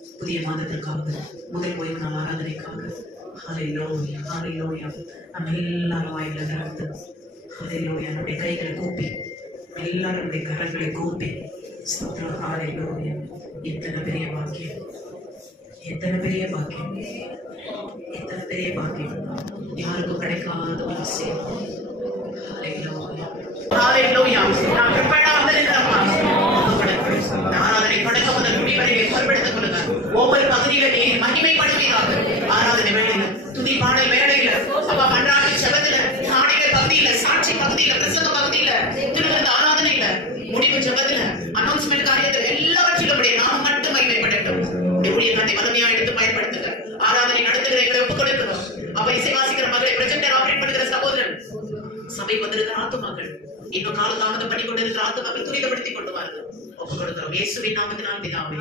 புதிய மாதத்திற்காக, முதல் ஓய்வு நாள் ஆராதனைக்காக ஹல்லேலூயா ஹல்லேலூயா. நம்ம எல்லாரும் வாயில திறந்து ஹல்லேலூயா நம்முடைய கைகளை கூப்பி, எல்லாரும் நம்முடைய கரங்களை கூப்பி ஸ்தோத்திரம். ஹல்லேலூயா. எத்தனை பெரிய பாக்கியம், எத்தனை பெரிய பாக்கியம், எத்தனை பெரிய பாக்கியம். யாருக்கும் கிடைக்காத ஒரு விஷயம். ஹல்லேலூயா ஹல்லேலூயா. நாம் பிற்படாமல் இருக்கிறோமா? ஆராதனை தொடங்க முதல் முடிவரை பொறுப்படுத்திக் கொள்ளுங்கள். ஒவ்வொரு பகுதியில நீ மகிமைப்படுவீராக. ஆராதனை வேளையில, துதி பாடல் வேளையில, அப்பா மன்றாட்டு ஜெபத்தில, காணிக்கை பகுதியில, சாட்சி பகுதியில, பிரசங்க பகுதியில, திருவிருந்த ஆராதனையில, முடிவு ஜெபத்தில, அனௌன்ஸ்மெண்ட் காரியத்தில் எல்லாவற்றிலும் நாம் மட்டும் மகிமைப்படட்டும். ஊழியர்களை வலிமையா எடுத்து பயன்படுத்துங்க. ஆராதனை நடத்துகிற எங்களை ஒப்புக் கொடுக்கிறோம். அப்ப இசை வாசிக்கிற மகளை ப்ரொஜெக்டர் ஆபரேட் பண்ணுகிற சகோதரன், சபை வந்திருக்கிற ஆத்துமாக்கள், இன்னும் கால தாமதம் பண்ணி கொண்டிருக்கிற ஆத்துமாக்கள் துரிதப்படுத்திக் கொண்டு வாருங்கள். ஒப்புக் கொடுக்கிறோம் இயேசுவின் நாமத்தினால் பிதாவே.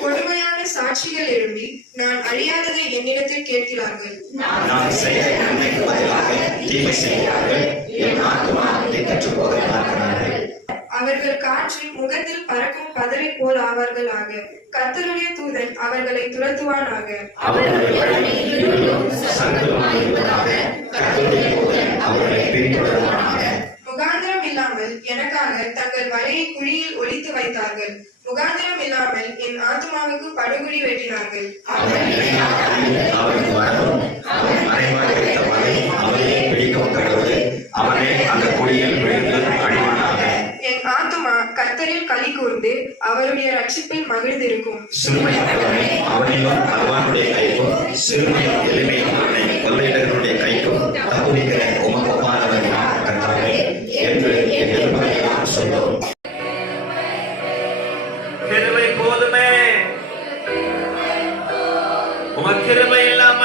கொடுமையான சாட்சிகள் எழும்பி நான் அறியாததை என்னிடத்தில் கேட்கிறார்கள். அவர்கள் காற்றில் முகத்தில் பறக்கும் பதரை போல் ஆவார்களாக. கர்த்தருடைய தூதன் அவர்களை துரத்துவானாக. முகாந்திரம் இல்லாமல் எனக்காக தங்கள் வலையை குழியில் ஒளித்து வைத்தார்கள். முகாந்திரம் இல்லாமல் என் ஆத்மாவுக்கு படுகுழி வெட்டினார்கள். என் ஆத்துமா கர்த்தரில் களி கூர்ந்து அவருடைய ரட்சிப்பில் மகிழ்ந்திருக்கும். கிருபை போதுமே, உமக்கு கிருபை இல்லாம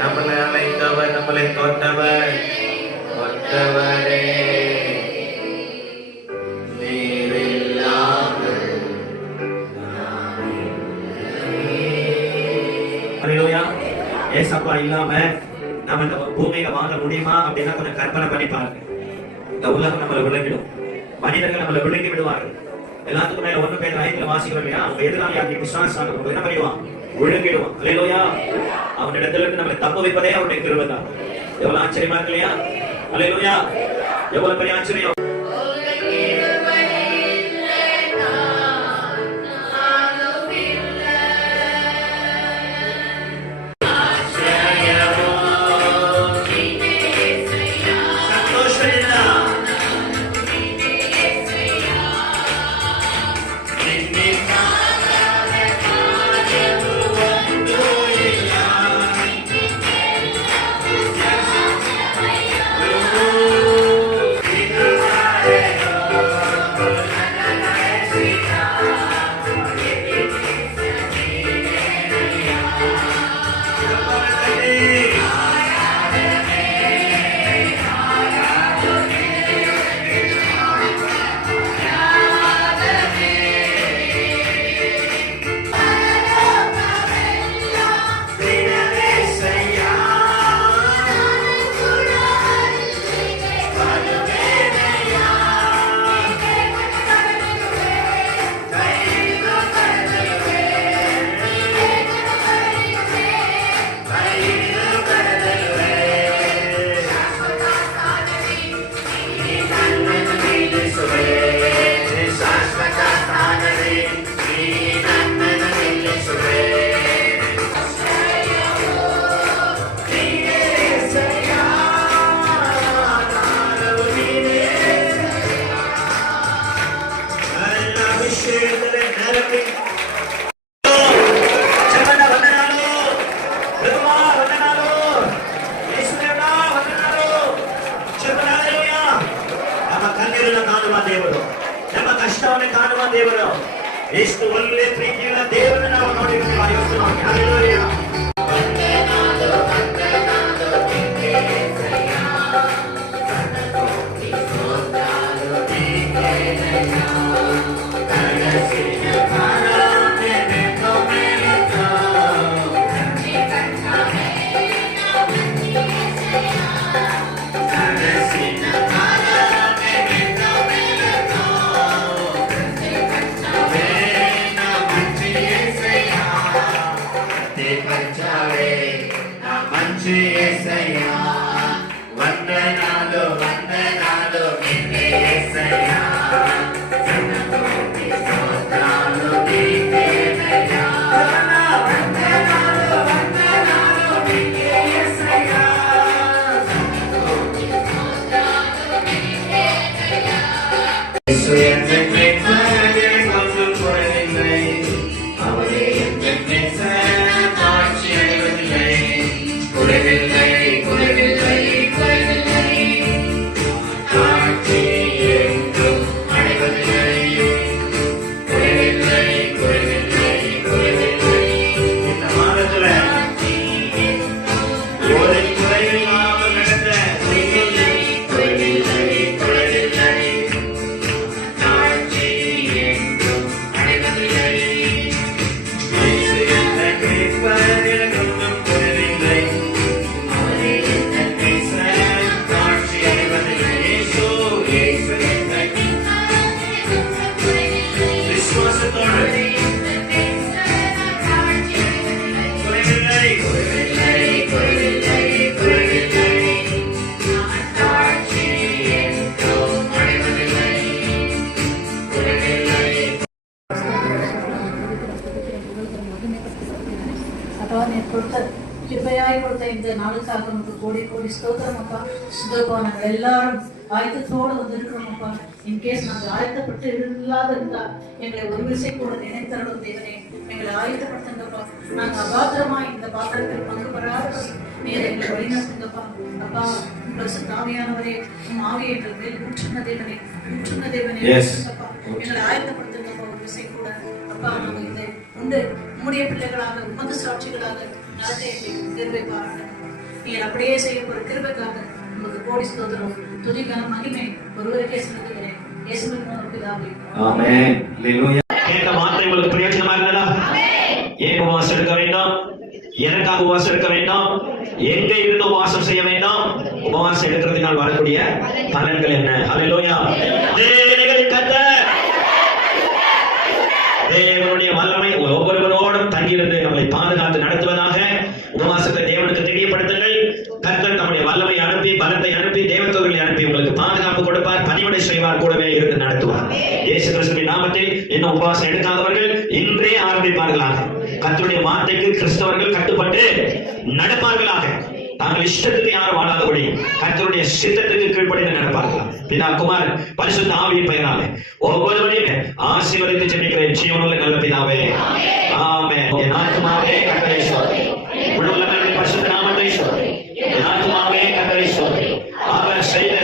நம்மளை அழைத்தவர், நம்மளை தொட்டவர், தொட்டவரே ஏசப்பா இல்லாம நம்ம இந்த பூமியில வாழ முடியுமா அப்படின்னா கொஞ்சம் கற்பனை பண்ணி பாருங்க. இந்த உலகம் நம்மளை விளங்கிடும். மனிதர்கள் நம்மளை விழுங்கி விடுவார்கள். எல்லாத்துக்கும் மேல 1 Peter 5 வாசிக்கிறோம் இல்லையா? அவங்க எதிராளியாகிய பிசாசானவன் நம்ம என்ன பண்ணிடுவான்? விழுங்கிடுவான். அல்லேலூயா. அவனிடத்துல இருந்து நம்மளை தப்ப வைப்பதே அவனுடைய கிருபை தான். எவ்வளவு ஆச்சரியமா இருக்கு இல்லையா? அல்லேலூயா. எவ்வளவு பெரிய ஆச்சரியம். ನಮ್ಮ ಕಷ್ಟವನ್ನು ಕಾಣುವ ದೇವರು, ಎಷ್ಟು ಒಳ್ಳೆ ಪ್ರೀತಿಯುಳ್ಳ ದೇವರನ್ನು ನಾವು ನೋಡಿರ್ತೀವಿ. ಯೋಚನೆ ಮಾಡಿ. ಹಲ್ಲೆಲೂಯಾ. கிருபையாய் கொடுத்த இந்த நாளுக்காக நமக்கு கோடி கோடி ஸ்தோத்திரம் அப்பா. சுதப்பா, நாங்கள் எல்லாரும் ஆயத்தத்தோடு வந்து இருக்கிறோம் அப்பா. இன்கேஸ் நாங்கள் ஆயத்தப்பட்டு இல்லாத இருந்தா எங்களை ஒரு விசை கூட நினைத்தரணும் தேவனே, எங்களை ஆயத்தப்படுத்துங்கப்பா. நாங்கள் அபாத்திரமா இந்த பாத்திரத்தில் பங்கு பெறாதபடி நீர் எங்களை வழிநடத்துங்கப்பா. அப்பா, ஆவியானவரே, ஆவியை எங்கள் மேல் ஊற்றுன தேவனே, ஊற்றுன தேவனே, எங்களை ஆயத்தப்படுத்துங்கப்பா. ஒரு விசை கூட அப்பா, நாங்கள் இதை உண்டு உம்முடைய பிள்ளைகளாக உமது சாட்சிகளாக நடத்த எங்களுக்கு கிருபை பாருங்க. நீர் அப்படியே செய்ய ஒரு கிருபைக்காக நமக்கு கோடி ஸ்தோத்திரம், துதிக்கான மகிமை ஒருவருக்கே செலுத்துகிறேன். இயேசுவின் மூலம் பிதாவே, ஆமென். ஹல்லேலூயா. கேட்ட வார்த்தை உங்களுக்கு பிரயோஜனமா இருந்ததா? ஏன் உபவாசம் எடுக்க வேண்டாம்? எனக்காக உபவாசம் எடுக்க வேண்டாம்? எங்க இருந்து உபவாசம் செய்ய வேண்டாம்? உபவாசம் எடுக்கிறதுனால் வரக்கூடிய பலன்கள் என்ன? ஹல்லேலூயா. கிருபை செய்வார், கூடவே இருந்து நடத்துவார். இயேசு கிறிஸ்துவின் நாமத்தில் இன்னும் உபவாசம் எடுக்காதவர்கள் இன்றே ஆரம்பிப்பார்களாக. கர்த்தருடைய வார்த்தைக்கு கிறிஸ்தவர்கள் கட்டுப்பட்டு நடப்பார்களாக. தாங்கள் இஷ்டத்துக்கு யாரும் வாழாதபடி கர்த்தருடைய சித்தத்துக்கு கீழ்ப்படிந்து நடப்பார்களாக. பிதா, குமாரன், பரிசுத்த ஆவியின் பெயராலே ஒவ்வொருவரையும் ஆசீர்வதித்து ஜெபிக்கிறேன் ஜீவனுள்ள நல்ல பிதாவே, ஆமென். என் ஆத்துமாவே கர்த்தரை ஸ்தோத்திரி, முழு உள்ளமே பரிசுத்த நாமத்தை ஸ்தோத்திரி. என் ஆத்துமாவே கர்த்தரை ஸ்தோத்திரி. அவர் செய்த